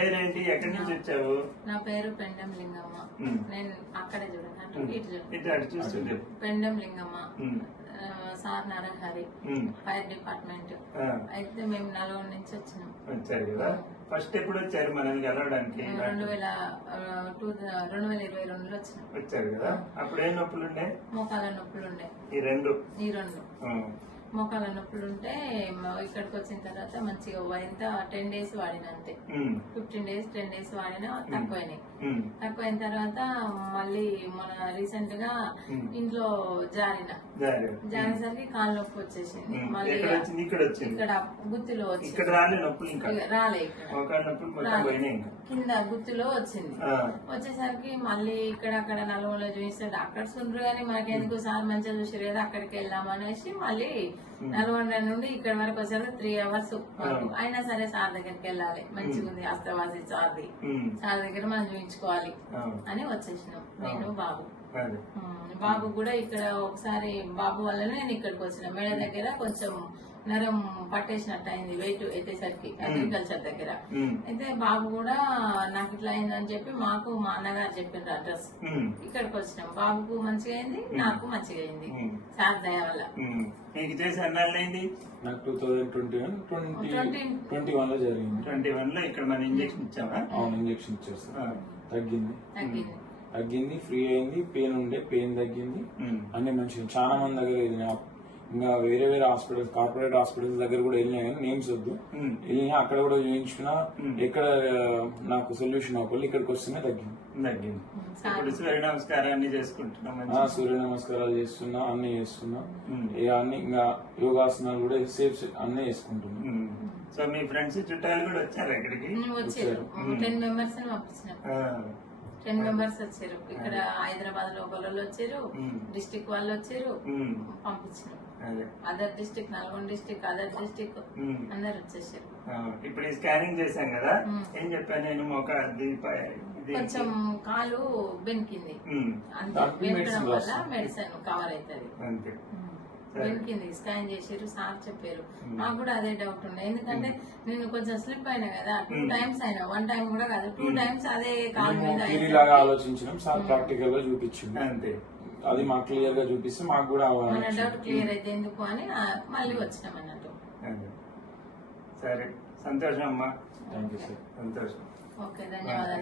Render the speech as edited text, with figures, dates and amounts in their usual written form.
పేరేంటి, ఎక్కడి నుంచి వచ్చావు? నా పేరు పెండం లింగమ్మ. నేను అక్కడే చూడండి, ఇటు చూస్తుంటే Pendam Lingamma. Sir Narahari, fire department. అయితే మేము నల్గొండ నుంచి వచ్చినాం. వచ్చారు కదా. ఫస్ట్ ఎప్పుడు వచ్చారు మనల్ని కలవడానికి? 2022లో వచ్చినాం. వచ్చారు కదా. అప్పుడు ఏం నొప్పులు ఉండే? మోకాల నొప్పులు ఉండే. ఈ రెండు మోకాల నొప్పులు ఉంటే ఇక్కడికి వచ్చిన తర్వాత మంచిగా ఎంత 10 days వాడిన, అంతే 15 days 10 days వాడినా తక్కువైనాయి. తక్కువైన తర్వాత మళ్ళీ మన రీసెంట్ గా ఇంట్లో జారినసరికి కాలు నొప్పి వచ్చేసింది. మళ్ళీ ఇక్కడ గుత్తిలో వచ్చింది, రాలే కింద గుత్తిలో వచ్చింది. వచ్చేసరికి మళ్ళీ ఇక్కడక్కడ నలుగురులో చూపిస్తే డాక్టర్స్ ఉండరు కానీ మనకెందుకు సార్ మంచిగా చూసారు కదా అక్కడికి వెళ్దామనేసి మళ్ళీ నల్గొండ నుండి ఇక్కడ వరకు వచ్చేసరికి 3 hours. అయినా సరే సార్ దగ్గరికి వెళ్ళాలి, మంచిగా ఉంది హస్తవాసి సార్ దగ్గర మనం చూపించుకోవాలి అని వచ్చేసినాం. నేను బాబు కూడా ఇక్కడ ఒకసారి బాబు వల్లనే నేను ఇక్కడికి వచ్చిన. మెడ దగ్గర కొంచెం నరం పట్టేసినట్టు అయింది వెయిట్ ఎత్తేసరికి అగ్రికల్చర్ దగ్గర. అయితే బాబు కూడా నాకు ఇట్లా అయిందని చెప్పి మాకు మా అన్నగారు చెప్పిండ్రు అడ్రస్. ఇక్కడికి వచ్చినాం. బాబుకు మంచిగా అయింది, నాకు మంచిగా అయింది సార్ దయ వల్ల. నాకు 2021 లో జరిగింది. 21 లో ఇక్కడ మన ఇంజక్షన్ ఇచ్చామా? అవును, ఇంజక్షన్ ఇచ్చేస్తా. తగ్గింది, ఫ్రీ అయింది. పెయిన్ ఉండే, పెయిన్ తగ్గింది, అన్ని మంచిగా. చాలా మంది దగ్గర ఇంకా వేరే హాస్పిటల్స్, కార్పొరేట్ హాస్పిటల్స్ దగ్గర కూడా వెళ్ళినా కానీ నేమ్స్ వద్దు, వెళ్ళినా అక్కడ కూడా చూపించుకున్నా. ఎక్కడ నాకు సొల్యూషన్ అవ్వాలి, ఇక్కడికి వస్తేనే తగ్గింది. సూర్య నమస్కారాన్ని చేసుకుంటున్నా, సూర్య నమస్కారాలు చేస్తున్నా, అన్ని చేస్తున్నా. అన్ని ఇంకా యోగాసనాలు కూడా సేఫ్ అన్ని వేసుకుంటున్నా. సో మీ ఫ్రెండ్స్ చుట్టాలు కూడా వచ్చారు ఇక్కడికి? వచ్చారు. 10 members పంపించిన. 10 members వచ్చారు. ఇక్కడ హైదరాబాద్ లో ఒకళ్ళు వచ్చారు, డిస్టిక్ వాళ్ళు వచ్చారు, పంపించారు. Other district, Nalgonda district, other district అందరు వచ్చేసారు. ఇప్పుడు స్కానింగ్ చేశాం కదా, ఏం చెప్పాను నేను, కొంచెం కాలు బెనికింది, అంతే. బెనకడం వల్ల మెడిసిన్ కవర్ అవుతుంది. బెనికింది, స్కాన్ చేసారు, సార్ చెప్పారు. నాకు కూడా అదే డౌట్ ఉండే, ఎందుకంటే నేను కొంచెం స్లిప్ అయినా కదా, 2 times అయినా, 1 time కూడా కాదు, 2 times అదే కాలు మీద ఆలోచించడం. సార్ ప్రాక్టికల్ గా చూపించింది, అంతే. అది మాకు క్లియర్ గా చూపిస్తే మాకు కూడా మన డౌట్ క్లియర్ అయితే ఎందుకు అని మళ్ళీ వచ్చినాం అన్నట్టు. సరే, సంతోషం అమ్మా. Thank you sir. సంతోషం. ఓకే, ధన్యవాదాలు.